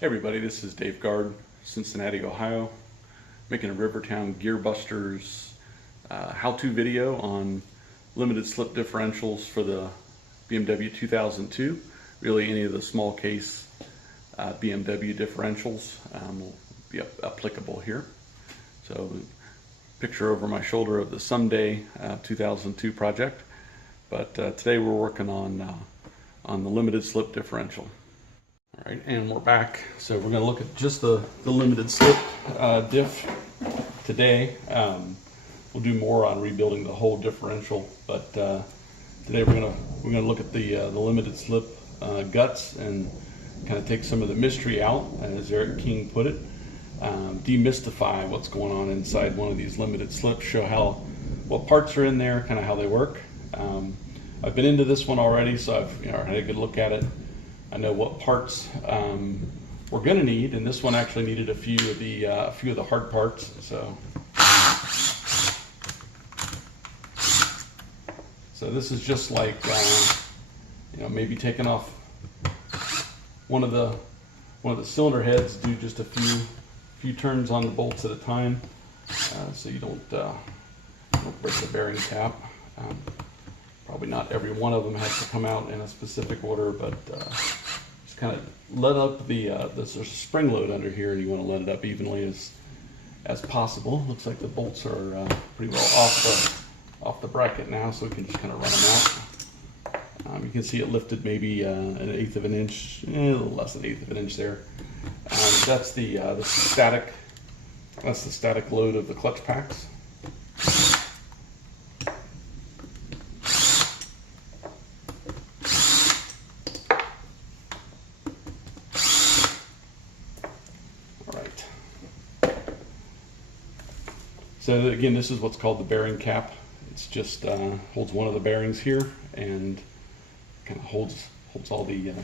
Hey everybody, this is Dave Guard, Cincinnati, Ohio, making a Rivertown Gearbusters how-to video on limited slip differentials for the BMW 2002. Really any of the small case BMW differentials will be applicable here. So picture over my shoulder of the Someday 2002 project, but today we're working on the limited slip differential. All right, and we're back. So we're going to look at just the limited slip diff today. We'll do more on rebuilding the whole differential, but today we're going to look at the limited slip guts and kind of take some of the mystery out, as Eric King put it. Demystify what's going on inside one of these limited slips. Show what parts are in there, kind of how they work. I've been into this one already, so I've had a good look at it. I know what parts we're going to need, and this one actually needed a few of the hard parts. So this is just like maybe taking off one of the cylinder heads. Do just a few turns on the bolts at a time, so you don't break the bearing cap. Probably not every one of them has to come out in a specific order, but just kind of let up there's a spring load under here, and you want to let it up evenly as possible. Looks like the bolts are pretty well off the bracket now, so we can just kind of run them out. You can see it lifted maybe an 1/8 of an inch, a little less than 1/8 of an inch there. That's the static load of the clutch packs. So again, this is what's called the bearing cap. It's just holds one of the bearings here and kind of holds all the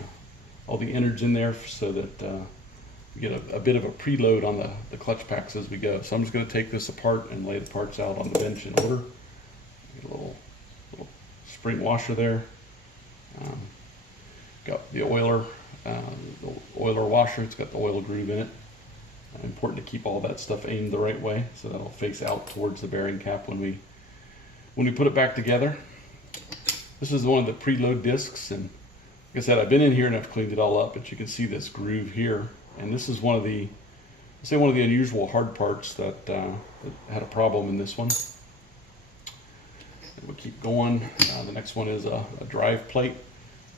innards in there, so that we get a bit of a preload on the clutch packs as we go. So I'm just going to take this apart and lay the parts out on the bench in order. Get a little spring washer there. Got the oiler washer. It's got the oil groove in it. Important to keep all that stuff aimed the right way, so that'll face out towards the bearing cap when we put it back together. This is one of the preload discs, and like I said, I've been in here and I've cleaned it all up, but you can see this groove here, and this is one of the unusual hard parts that had a problem in this one. And we'll keep going. The next one is a drive plate.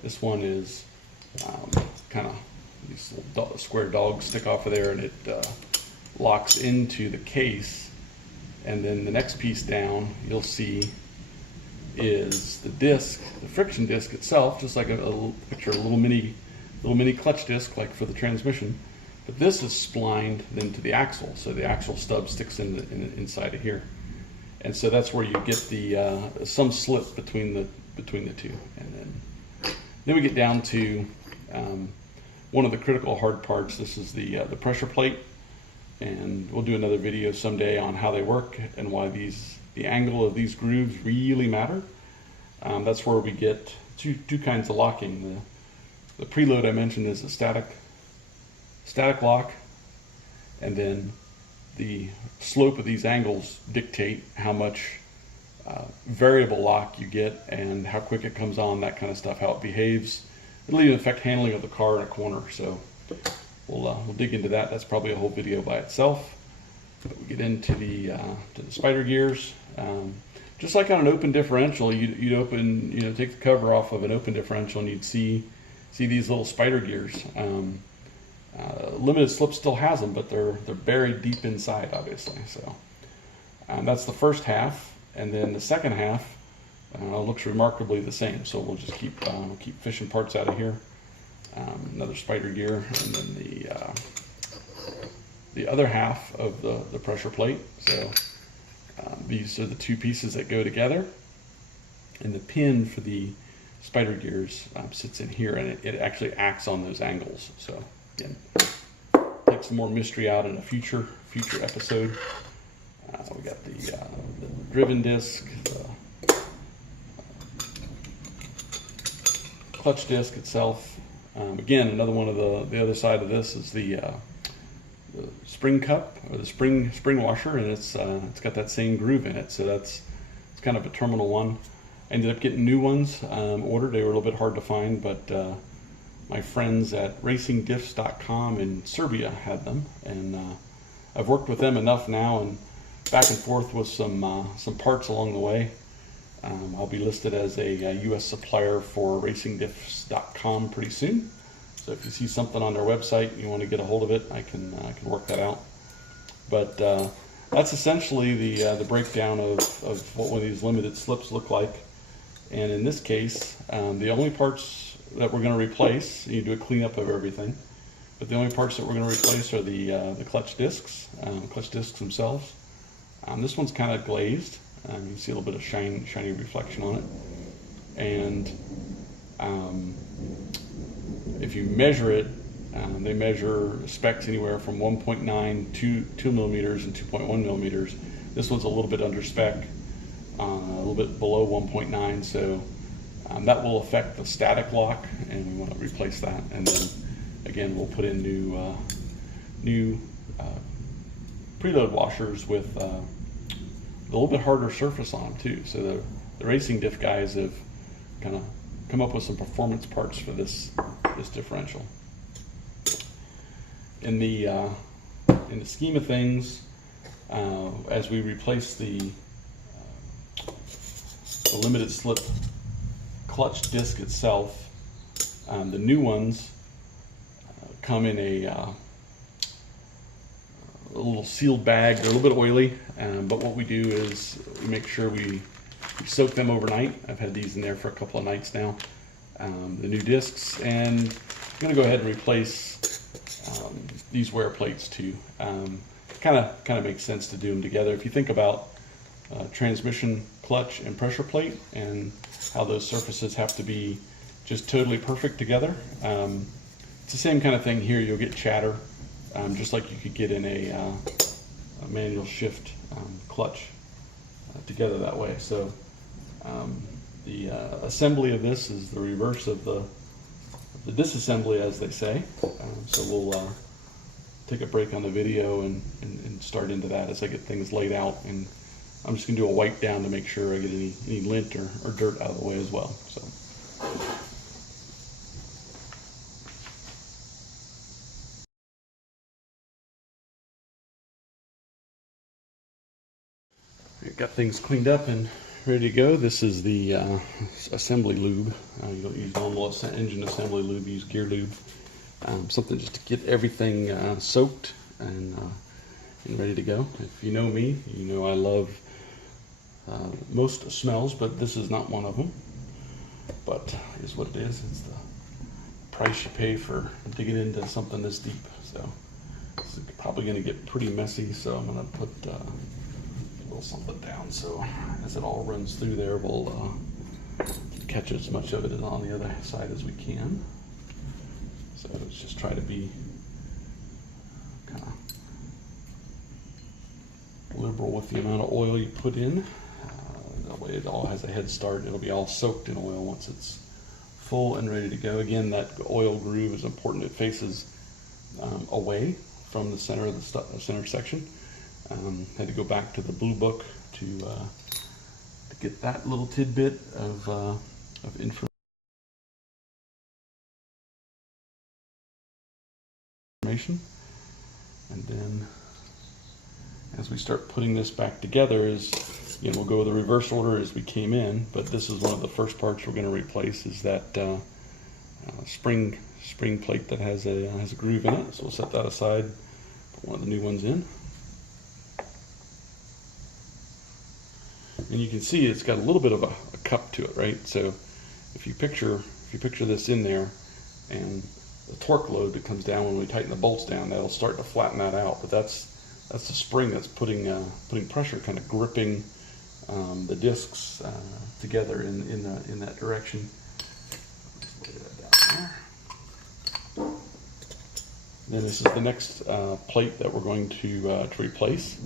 This one is kind of these little square dogs stick off of there, and it locks into the case. And then the next piece down you'll see is the disc, the friction disc itself, just like a little mini clutch disc, like for the transmission. But this is splined then to the axle, so the axle stub sticks inside of here, and so that's where you get some slip between the two. And then we get down to one of the critical hard parts. This is the pressure plate, and we'll do another video someday on how they work and why the angle of these grooves really matter. That's where we get two kinds of locking. The preload I mentioned is a static lock, and then the slope of these angles dictate how much variable lock you get and how quick it comes on, that kind of stuff, how it behaves. It'll even affect handling of the car in a corner, so we'll dig into that. That's probably a whole video by itself. But we get into the spider gears. Just like on an open differential, you'd open, take the cover off of an open differential, and you'd see these little spider gears. Limited slip still has them, but they're buried deep inside, obviously. So that's the first half, and then the second half looks remarkably the same. So we'll just keep fishing parts out of here. Another spider gear, and then the other half of the pressure plate. So these are the two pieces that go together, and the pin for the spider gears sits in here, and it actually acts on those angles. So again, take some more mystery out in a future episode. We got the driven disc, the clutch disc itself, Again, another one of the other side of this is the spring cup, or the spring washer, and it's got that same groove in it. So it's kind of a terminal one. Ended up getting new ones ordered. They were a little bit hard to find, but my friends at racingdiffs.com in Serbia had them, and I've worked with them enough now, and back and forth with some parts along the way. I'll be listed as a U.S. supplier for racingdiffs.com pretty soon. So if you see something on their website and you want to get a hold of it, I can work that out. But that's essentially the breakdown of what one of these limited slips look like. And in this case, the only parts that we're going to replace, you do a cleanup of everything, but the only parts that we're going to replace are the clutch discs themselves. This one's kind of glazed. You can see a little bit of shiny reflection on it. And if you measure it, they measure specs anywhere from 1.9 to 2 millimeters and 2.1 millimeters. This one's a little bit under spec, a little bit below 1.9, so that will affect the static lock, and we want to replace that. And then again, we'll put in new preload washers with a little bit harder surface on them too. So the racing diff guys have kind of come up with some performance parts for this differential. In the scheme of things, as we replace the limited slip clutch disc itself, the new ones come in a little sealed bag. They're a little bit oily, but what we do is we make sure we soak them overnight. I've had these in there for a couple of nights now. The new discs, and I'm going to go ahead and replace these wear plates too. Kind of makes sense to do them together. If you think about transmission, clutch, and pressure plate, and how those surfaces have to be just totally perfect together. It's the same kind of thing here. You'll get chatter, just like you could get in a manual shift clutch together that way. So the assembly of this is the reverse of the disassembly, as they say. So we'll take a break on the video and start into that as I get things laid out. And I'm just going to do a wipe down to make sure I get any lint or dirt out of the way as well. So. We've got things cleaned up and ready to go. This is the assembly lube. You don't use normal engine assembly lube, you use gear lube. Something just to get everything soaked and ready to go. If you know me, you know I love most smells, but this is not one of them. But it is what it is. It's the price you pay for digging into something this deep. So this is probably going to get pretty messy, so I'm going to put a little something down so as it all runs through there, we'll catch as much of it on the other side as we can. So let's just try to be kind of liberal with the amount of oil you put in. That way it all has a head start. It'll be all soaked in oil once it's full and ready to go. Again, that oil groove is important. It faces away from the center of the center section. Had to go back to the blue book to get that little tidbit of information. And then as we start putting this back together, we'll go the reverse order as we came in, but this is one of the first parts we're going to replace, is that spring plate that has a groove in it. So we'll set that aside, put one of the new ones in. And you can see it's got a little bit of a cup to it, right? So if you picture this in there, and the torque load that comes down when we tighten the bolts down, that'll start to flatten that out. But that's the spring that's putting pressure, kind of gripping the discs together in that direction. Let's lay that down there. Then this is the next plate that we're going to replace.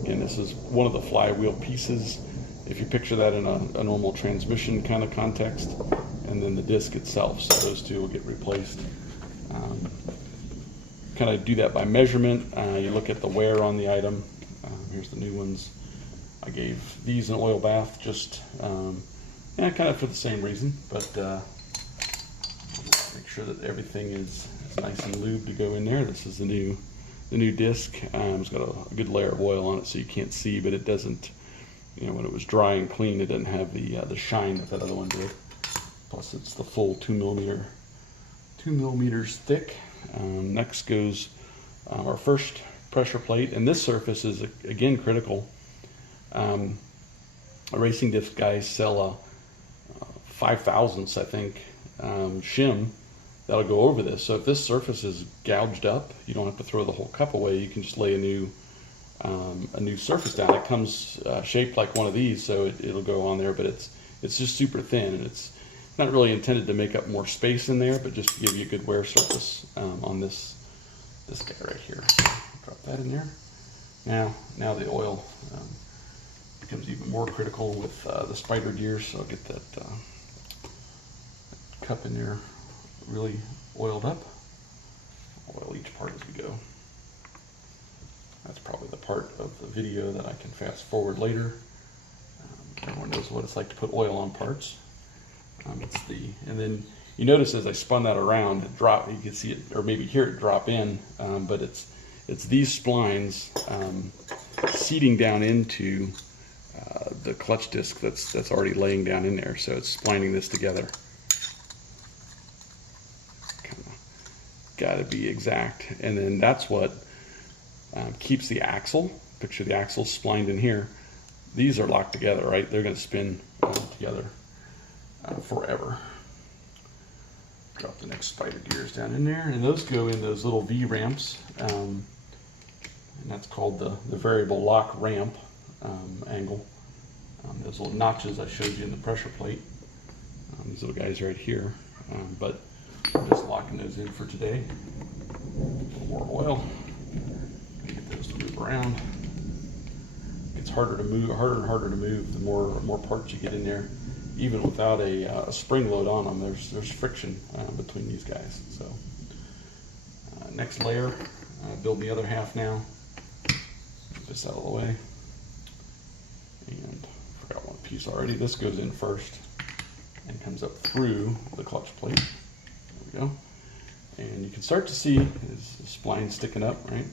Again, this is one of the flywheel pieces. If you picture that in a normal transmission kind of context, and then the disc itself. So those two will get replaced. kind of do that by measurement. You look at the wear on the item. Here's the new ones. I gave these an oil bath just kind of for the same reason, but make sure that everything is nice and lubed to go in there. This is the new disc. It's got a good layer of oil on it, so you can't see, but it doesn't. When it was dry and clean, it didn't have the shine that other one did. Plus, it's the full 2 millimeters thick. Next goes our first pressure plate, and this surface is again critical. Racing disc guys sell a 5/1000, I think, shim that'll go over this. So if this surface is gouged up, you don't have to throw the whole cup away. You can just lay a new surface down. It comes shaped like one of these, so it'll go on there, but it's just super thin, and it's not really intended to make up more space in there, but just to give you a good wear surface on this guy right here. Drop that in there. Now the oil becomes even more critical with the spider gears, so I'll get that cup in there really oiled up. Oil each part as we go. That's probably the part of the video that I can fast forward later. Everyone knows what it's like to put oil on parts. And then you notice as I spun that around, it dropped. You can see it, or maybe hear it drop in, but it's these splines seating down into the clutch disc that's already laying down in there. So it's splining this together. Got to be exact, and then that's what keeps the axle. Picture the axle splined in here. These are locked together, right? They're going to spin together forever. Drop the next spider gears down in there, and those go in those little V ramps, and that's called the variable lock ramp angle. Those little notches I showed you in the pressure plate. These little guys right here, but I'm just locking those in for today. A little more oil. Get those to move around. It's harder to move, harder and harder to move the more parts you get in there. Even without a spring load on them, there's friction between these guys. So next layer, build the other half now. Get this out of the way. And forgot one piece already. This goes in first and comes up through the clutch plate. There we go. And you can start to see the spline sticking up, right?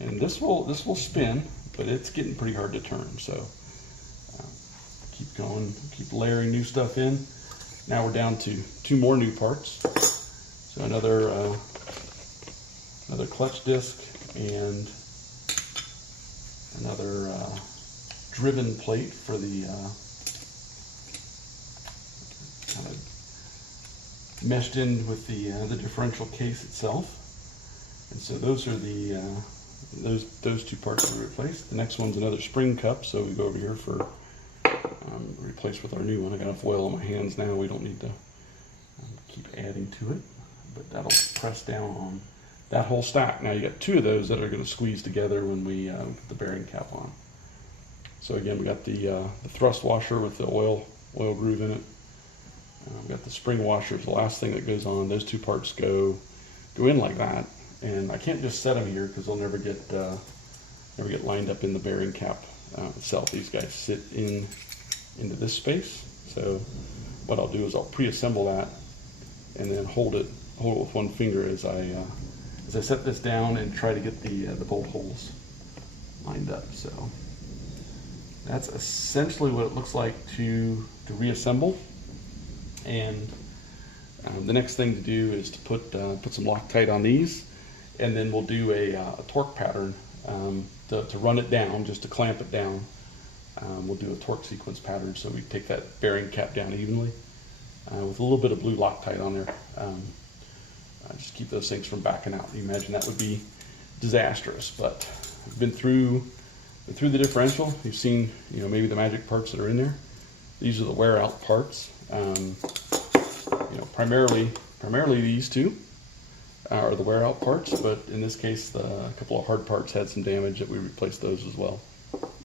And this will spin, but it's getting pretty hard to turn. So keep going, keep layering new stuff in. Now we're down to 2 more new parts. So another clutch disc and another driven plate for the kind of meshed in with the differential case itself. And so those are the those 2 parts we replaced. The next one's another spring cup, so we go over here for replace with our new one. I got enough oil on my hands now. We don't need to keep adding to it, but that'll press down on that whole stack. Now you got 2 of those that are going to squeeze together when we put the bearing cap on. So again, we got the thrust washer with the oil groove in it. We've got the spring washers, the last thing that goes on. Those 2 parts go in like that, and I can't just set them here because they'll never get lined up in the bearing cap itself. These guys sit into this space. So what I'll do is I'll pre-assemble that and then hold it with one finger as I set this down and try to get the bolt holes lined up. So that's essentially what it looks like to reassemble. And the next thing to do is to put some Loctite on these, and then we'll do a torque pattern to run it down, just to clamp it down. We'll do a torque sequence pattern, so we take that bearing cap down evenly with a little bit of blue Loctite on there. Just keep those things from backing out. You imagine that would be disastrous, but we've been through the differential. You've seen, maybe the magic parts that are in there. These are the wear out parts. Primarily these 2 are the wear out parts, but in this case, a couple of hard parts had some damage that we replaced those as well.